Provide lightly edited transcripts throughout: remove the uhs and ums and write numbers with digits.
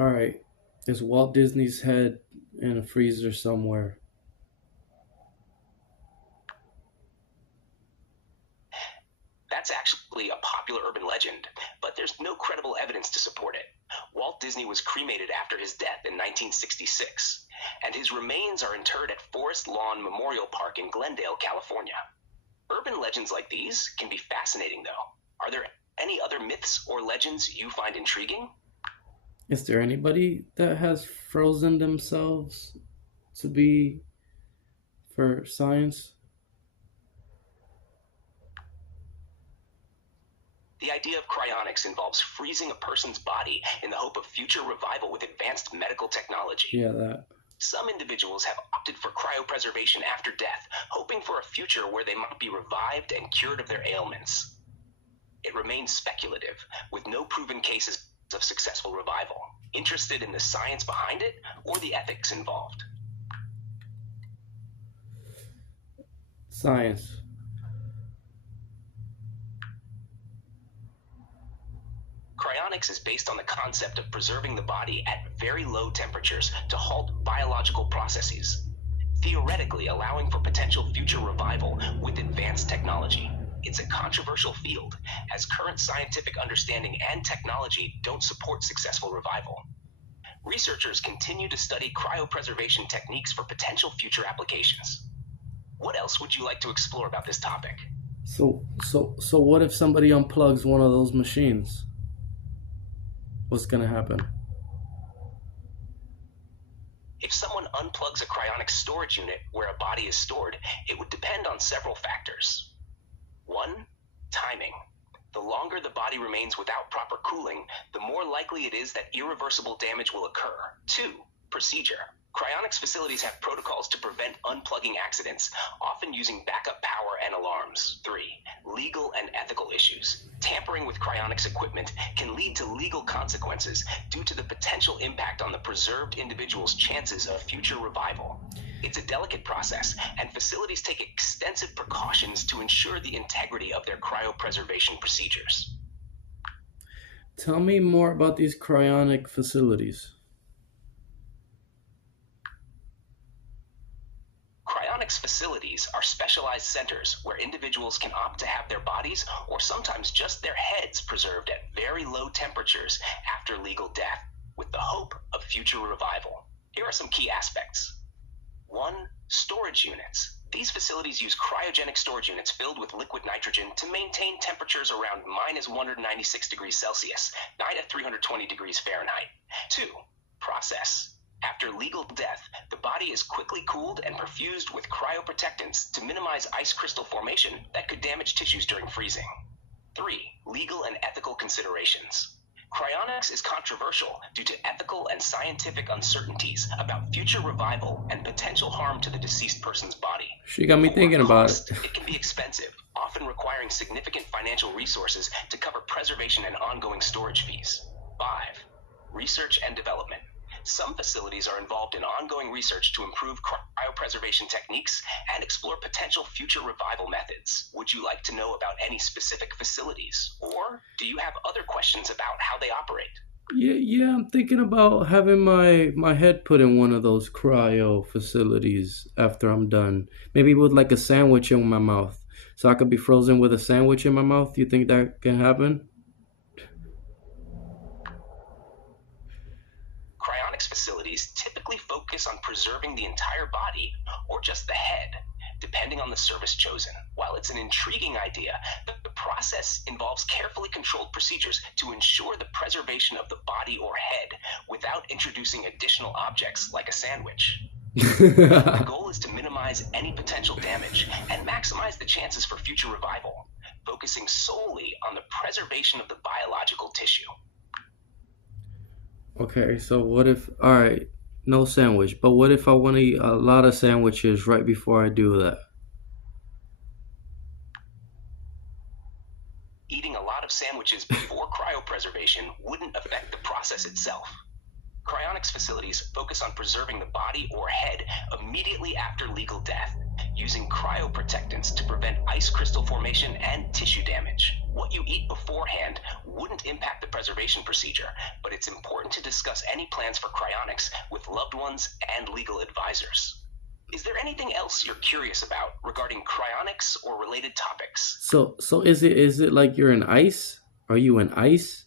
All right. Is Walt Disney's head in a freezer somewhere? That's actually a popular urban legend, but there's no credible evidence to support it. Walt Disney was cremated after his death in 1966, and his remains are interred at Forest Lawn Memorial Park in Glendale, California. Urban legends like these can be fascinating, though. Are there any other myths or legends you find intriguing? Is there anybody that has frozen themselves to be for science? The idea of cryonics involves freezing a person's body in the hope of future revival with advanced medical technology. Yeah, that. Some individuals have opted for cryopreservation after death, hoping for a future where they might be revived and cured of their ailments. It remains speculative, with no proven cases of successful revival. Interested in the science behind it or the ethics involved? Science. Cryonics is based on the concept of preserving the body at very low temperatures to halt biological processes, theoretically allowing for potential future revival with advanced technology. It's a controversial field, as current scientific understanding and technology don't support successful revival. Researchers continue to study cryopreservation techniques for potential future applications. What else would you like to explore about this topic? So what if somebody unplugs one of those machines? What's gonna happen? If someone unplugs a cryonic storage unit where a body is stored, it would depend on several factors. 1. Timing. The longer the body remains without proper cooling, the more likely it is that irreversible damage will occur. 2. Procedure. Cryonics facilities have protocols to prevent unplugging accidents, often using backup power and alarms. 3. Legal and ethical issues. Tampering with cryonics equipment can lead to legal consequences due to the potential impact on the preserved individual's chances of future revival. It's a delicate process, and facilities take extensive precautions to ensure the integrity of their cryopreservation procedures. Tell me more about these cryonic facilities. Cryonics facilities are specialized centers where individuals can opt to have their bodies or sometimes just their heads preserved at very low temperatures after legal death, with the hope of future revival. Here are some key aspects. 1. Storage units. These facilities use cryogenic storage units filled with liquid nitrogen to maintain temperatures around minus 196 degrees Celsius, 9 to 320 degrees Fahrenheit. 2. Process. After legal death, the body is quickly cooled and perfused with cryoprotectants to minimize ice crystal formation that could damage tissues during freezing. 3. Legal and ethical considerations. Cryonics is controversial due to ethical and scientific uncertainties about future revival and potential harm to the deceased person's body. She got me thinking about it. It can be expensive, often requiring significant financial resources to cover preservation and ongoing storage fees. 5. Research and development. Some facilities are involved in ongoing research to improve cryopreservation techniques and explore potential future revival methods. Would you like to know about any specific facilities, or do you have other questions about how they operate? Yeah, I'm thinking about having my head put in one of those cryo facilities after I'm done. Maybe with like a sandwich in my mouth. So I could be frozen with a sandwich in my mouth. You think that can happen? Cryonics facilities typically focus on preserving the entire body or just the head, depending on the service chosen. While it's an intriguing idea, the process involves carefully controlled procedures to ensure the preservation of the body or head without introducing additional objects like a sandwich. The goal is to minimize any potential damage and maximize the chances for future revival, focusing solely on the preservation of the biological tissue. Okay, so what if, all right, no sandwich, but what if I want to eat a lot of sandwiches right before I do that? Eating a lot of sandwiches before cryopreservation wouldn't affect the process itself. Cryonics facilities focus on preserving the body or head immediately after legal death, using cryoprotectants to prevent ice crystal formation and tissue damage. What you eat beforehand wouldn't impact the preservation procedure, but it's important to discuss any plans for cryonics with loved ones and legal advisors. Is there anything else you're curious about regarding cryonics or related topics? So is it like you're in ice? Are you in ice?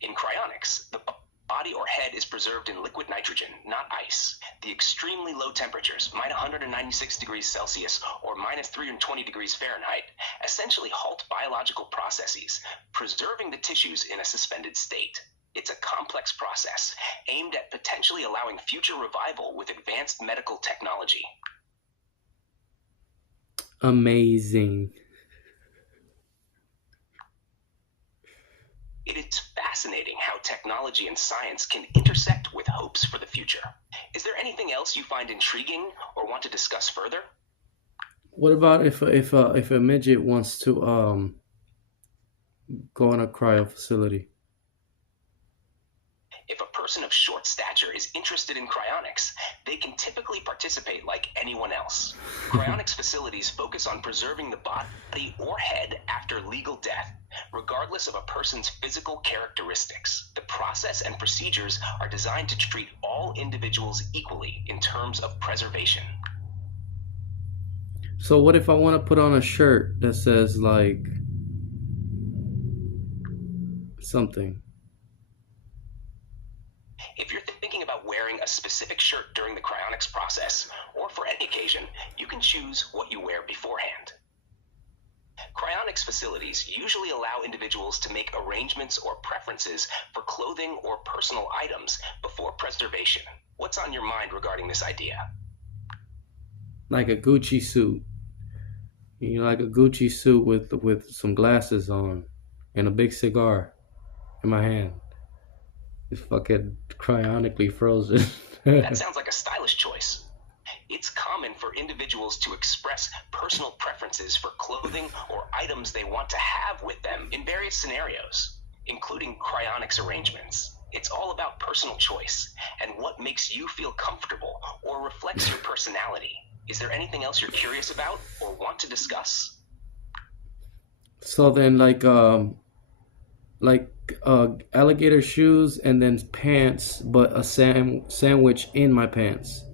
In cryonics, the body or head is preserved in liquid nitrogen, not ice. The extremely low temperatures, minus 196 degrees Celsius or minus 320 degrees Fahrenheit, essentially halt biological processes, preserving the tissues in a suspended state. It's a complex process aimed at potentially allowing future revival with advanced medical technology. Amazing. It is fascinating how technology and science can intersect with hopes for the future. Is there anything else you find intriguing or want to discuss further? What about if a midget wants to go in a cryo facility? If a person of short stature is interested in cryonics, they can typically participate like anyone else. Cryonics facilities focus on preserving the body or head after legal death, regardless of a person's physical characteristics. The process and procedures are designed to treat all individuals equally in terms of preservation. So what if I want to put on a shirt that says like something? If you're thinking about wearing a specific shirt during the cryonics process, or for any occasion, you can choose what you wear beforehand. Cryonics facilities usually allow individuals to make arrangements or preferences for clothing or personal items before preservation. What's on your mind regarding this idea? Like a Gucci suit. You know, like a Gucci suit with some glasses on and a big cigar in my hand. It's fucking cryonically frozen. That sounds like a stylish choice. It's common for individuals to express personal preferences for clothing or items they want to have with them in various scenarios, including cryonics arrangements. It's all about personal choice and what makes you feel comfortable or reflects your personality. Is there anything else you're curious about or want to discuss? So then like alligator shoes and then pants, but a sandwich in my pants.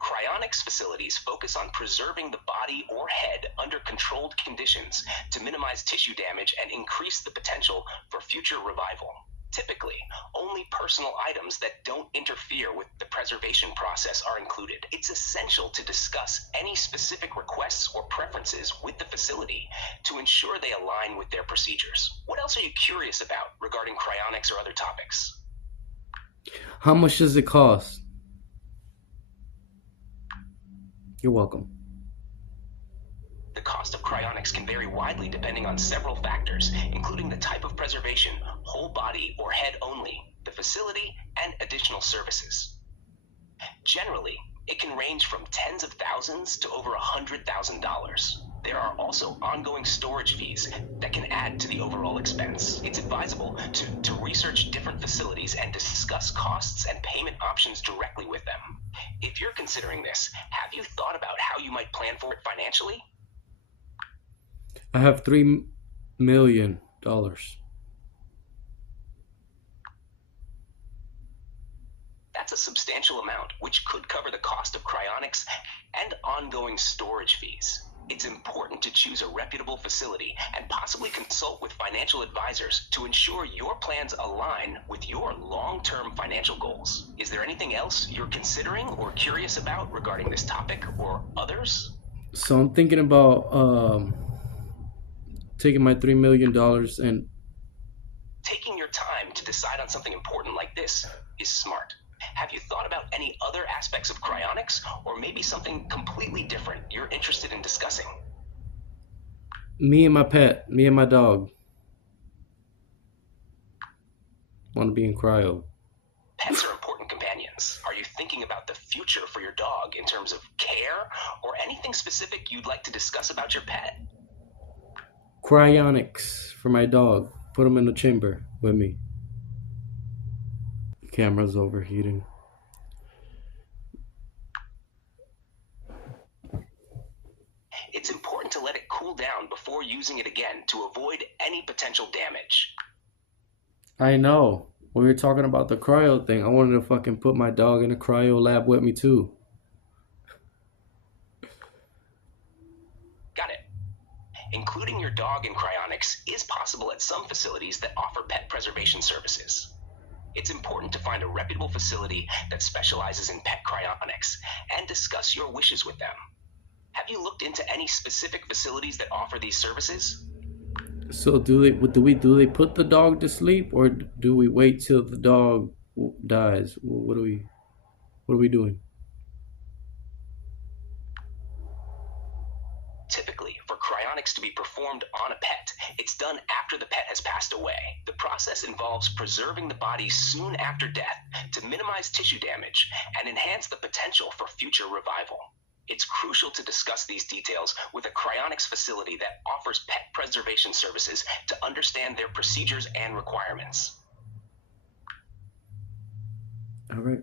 Cryonics facilities focus on preserving the body or head under controlled conditions to minimize tissue damage and increase the potential for future revival. Typically, only personal items that don't interfere with the preservation process are included. It's essential to discuss any specific requests or preferences with the facility to ensure they align with their procedures. What else are you curious about regarding cryonics or other topics? How much does it cost? You're welcome. The cost of cryonics can vary widely depending on several factors, including the type of preservation, whole body or head only, the facility, and additional services. Generally, it can range from tens of thousands to over $100,000. There are also ongoing storage fees that can add to the overall expense. It's advisable to research different facilities and discuss costs and payment options directly with them. If you're considering this, have you thought about how you might plan for it financially? I have $3 million. That's a substantial amount, which could cover the cost of cryonics and ongoing storage fees. It's important to choose a reputable facility and possibly consult with financial advisors to ensure your plans align with your long-term financial goals. Is there anything else you're considering or curious about regarding this topic or others? So I'm thinking about taking my $3 million and Taking your time to decide on something important like this is smart. Have you thought about any other aspects of cryonics, or maybe something completely different you're interested in discussing? me and my pet, me and my dog, want to be in cryo. Pets are important companions. Are you thinking about the future for your dog in terms of care, or anything specific you'd like to discuss about your pet? Cryonics for my dog. Put him in the chamber with me. Camera's overheating. to let it cool down before using it again to avoid any potential damage. I know. We were talking about the cryo thing. I wanted to fucking put my dog in a cryo lab with me too. Got it. Including your dog in cryonics is possible at some facilities that offer pet preservation services. It's important to find a reputable facility that specializes in pet cryonics and discuss your wishes with them. Have you looked into any specific facilities that offer these services? So do they put the dog to sleep, or do we wait till the dog dies? What are we doing? Typically, for cryonics to be performed on a pet, it's done after the pet has passed away. The process involves preserving the body soon after death to minimize tissue damage and enhance the potential for future revival. It's crucial to discuss these details with a cryonics facility that offers pet preservation services to understand their procedures and requirements. All right.